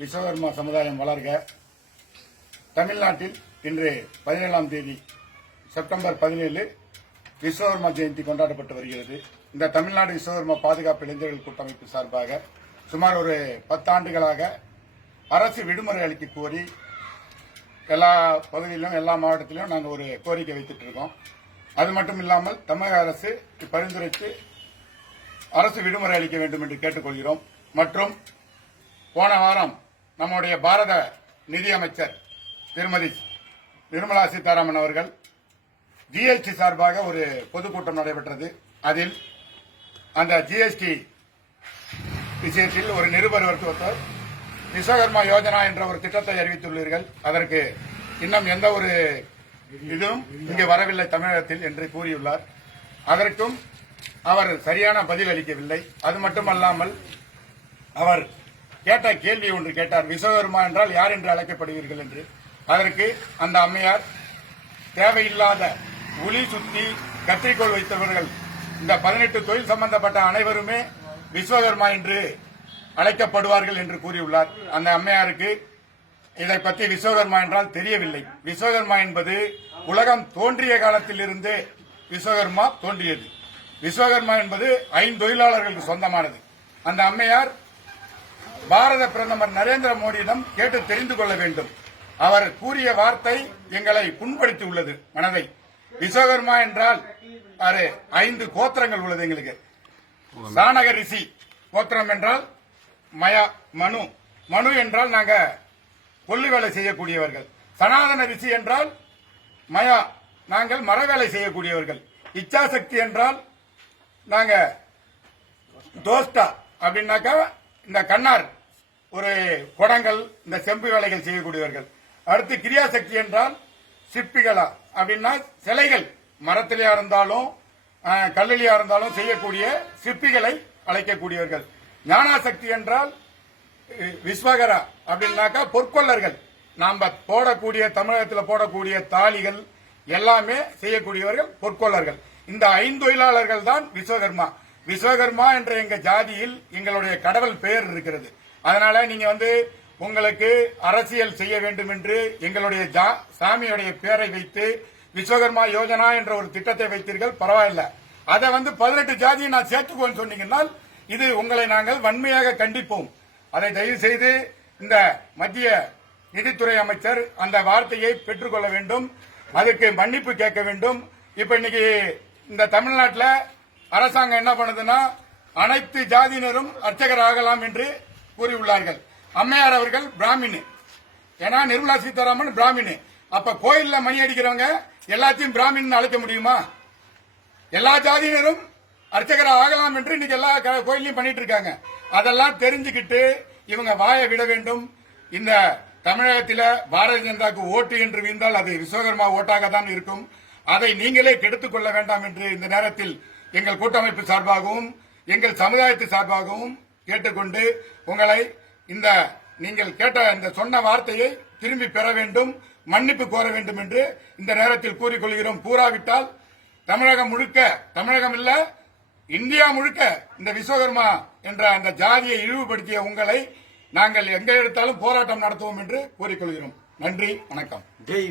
விஸ்வகர்மா சமுதாயம் வளர்க. தமிழ்நாட்டில் இன்று பதினேழாம் தேதி செப்டம்பர் பதினேழு விஸ்வகர்மா ஜெயந்தி கொண்டாடப்பட்டு வருகிறது. இந்த தமிழ்நாடு விஸ்வகர்மா பாதுகாப்பு இளைஞர்கள் கூட்டமைப்பு சார்பாக சுமார் ஒரு பத்தாண்டுகளாக அரசு விடுமுறை அளிக்க கோரி எல்லா பகுதியிலும் எல்லா மாவட்டத்திலும் நாங்கள் ஒரு கோரிக்கை வைத்துட்டு இருக்கோம். அது மட்டும் இல்லாமல் தமிழக அரசு பரிந்துரைத்து அரசு விடுமுறை அளிக்க வேண்டும் என்று கேட்டுக்கொள்கிறோம். மற்றும் போன வாரம் நம்முடைய பாரத நிதியமைச்சர் திருமதி நிர்மலா சீதாராமன் அவர்கள் ஜிஎஸ்டி சார்பாக ஒரு பொதுக்கூட்டம் நடைபெற்றது. அதில் அந்த ஜிஎஸ்டி விஷயத்தில் ஒரு நிருபர் ஒருத்தர் விஸ்வகர்மா யோஜனா என்ற ஒரு திட்டத்தை அறிவித்துள்ளீர்கள். அதற்கு இன்னும் எந்த ஒரு இதுவும் இங்கே வரவில்லை தமிழகத்தில் என்று கூறியுள்ளார். அதற்கும் அவர் சரியான பதில் அளிக்கவில்லை அது மட்டுமல்லாமல் அவர் கேட்ட கேள்வி ஒன்று கேட்டார். விஸ்வகர்மா என்றால் யார் என்று அழைக்கப்படுவீர்கள் என்று. அதற்கு அந்த அம்மையார் தேவையில்லாத உளி சுத்தி கத்திரிக்கோள் வைத்தவர்கள் இந்த பதினெட்டு தொழில் சம்பந்தப்பட்ட அனைவருமே விஸ்வகர்மா என்று அழைக்கப்படுவார்கள் என்று கூறியுள்ளார். அந்த அம்மையாருக்கு இதை பற்றி விஸ்வகர்மா என்றால் தெரியவில்லை. விஸ்வகர்மா என்பது உலகம் தோன்றிய காலத்திலிருந்தே விஸ்வகர்மா தோன்றியது. விஸ்வகர்மா என்பது ஐந்து தொழிலாளர்களுக்கு சொந்தமானது. அந்த அம்மையார் பாரத பிரதமர் நரேந்திர மோடியிடம் கேட்டு தெரிந்து கொள்ள வேண்டும். அவர் கூறிய வார்த்தை எங்களை புண்படுத்தி உள்ளது மனதை. விஸ்வகர்மா என்றால் அது ஐந்து கோத்திரங்கள் உள்ளது எங்களுக்கு. சாணக ரிஷி கோத்திரம் என்றால் மயா மனு. மனு என்றால் நாங்க கொல்லு வேலை செய்யக்கூடியவர்கள். சனாதன ரிஷி என்றால் மயா நாங்கள் மர வேலை செய்யக்கூடியவர்கள். இச்சாசக்தி என்றால் நாங்க தோஸ்டா அப்படின்னாக்கா இந்த கண்ணார் ஒரு குடங்கள் இந்த செம்பு வேலைகள் செய்யக்கூடியவர்கள். அடுத்து கிரியாசக்தி என்றால் சிற்பிகளா அப்படின்னா சிலைகள். மரத்திலேயா இருந்தாலும் கல்லிலேயா இருந்தாலும் செய்யக்கூடிய சிற்பிகளை அழைக்கக்கூடியவர்கள். ஞானாசக்தி என்றால் விஸ்வகரா அப்படின்னாக்கா பொற்கொள்ளர்கள். நாம் போடக்கூடிய தமிழகத்தில் போடக்கூடிய தாலிகள் எல்லாமே செய்யக்கூடியவர்கள் பொற்கொள்ளர்கள். இந்த ஐந்தொழிலாளர்கள் தான் விஸ்வகர்மா. விஸ்வகர்மா என்ற எங்க ஜாதியில் எங்களுடைய கடவுள் பெயர் இருக்கிறது. அதனால நீங்க வந்து உங்களுக்கு அரசியல் செய்ய வேண்டும் என்று எங்களுடைய ஜா- சாமியுடைய பெயரை வைத்து விஸ்வகர்மா யோஜனா என்ற ஒரு திட்டத்தை வைத்தீர்கள் பரவாயில்ல. அதை வந்து பதினெட்டு ஜாதியை நான் சேர்த்துக்கோன்னு சொன்னீங்கன்னா இது உங்களை நாங்கள் வன்மையாக கண்டிப்போம். அதை தயவு செய்து இந்த மத்திய நிதித்துறை அமைச்சர் அந்த வார்த்தையை பெற்றுக்கொள்ள வேண்டும். அதுக்கு மன்னிப்பு கேட்க வேண்டும். இப்ப இன்னைக்கு இந்த தமிழ்நாட்டில் அரசாங்கம் என்ன பண்ணுதுன்னா அனைத்து ஜாதியினரும் அர்ச்சகர் ஆகலாம் என்று கூறியுள்ளார்கள். அம்மையார் அவர்கள் பிராமின். ஏன்னா நிர்மலா சீதாராமன் பிராமின். அப்ப கோயில்ல மணி அடிக்கிறவங்க எல்லாத்தையும் பிராமின் அழைக்க முடியுமா? எல்லா ஜாதியினரும் அர்ச்சகர் ஆகலாம் என்று இன்னைக்கு எல்லா க- கோயிலையும் பண்ணிட்டு இருக்காங்க. அதெல்லாம் தெரிஞ்சுக்கிட்டு இவங்க வாயை விட வேண்டும். இந்த தமிழகத்தில் பாரதிய ஜனதாக்கு ஓட்டு என்று வீழ்ந்தால் அது விஸ்வகர்மா ஓட்டாக தான் இருக்கும். அதை நீங்களே கெடுத்துக் கொள்ள வேண்டாம் என்று இந்த நேரத்தில் எங்கள் கூட்டமைப்பு சார்பாகவும் எங்கள் சமுதாயத்து சார்பாகவும் கேட்டுக்கொண்டு உங்களை இந்த நீங்கள் கேட்ட இந்த சொன்ன வார்த்தையை திரும்பி பெற வேண்டும் மன்னிப்பு கோர வேண்டும் என்று இந்த நேரத்தில் கூறிக்கொள்கிறோம். கூறாவிட்டால் தமிழகம் முழுக்க தமிழகம் இல்ல இந்தியா முழுக்க இந்த விஸ்வகர்மா என்ற அந்த ஜாதியை இழிவுபடுத்திய உங்களை நாங்கள் எங்க எடுத்தாலும் போராட்டம் நடத்துவோம் என்று கூறிக்கொள்கிறோம். நன்றி வணக்கம். ஜெய்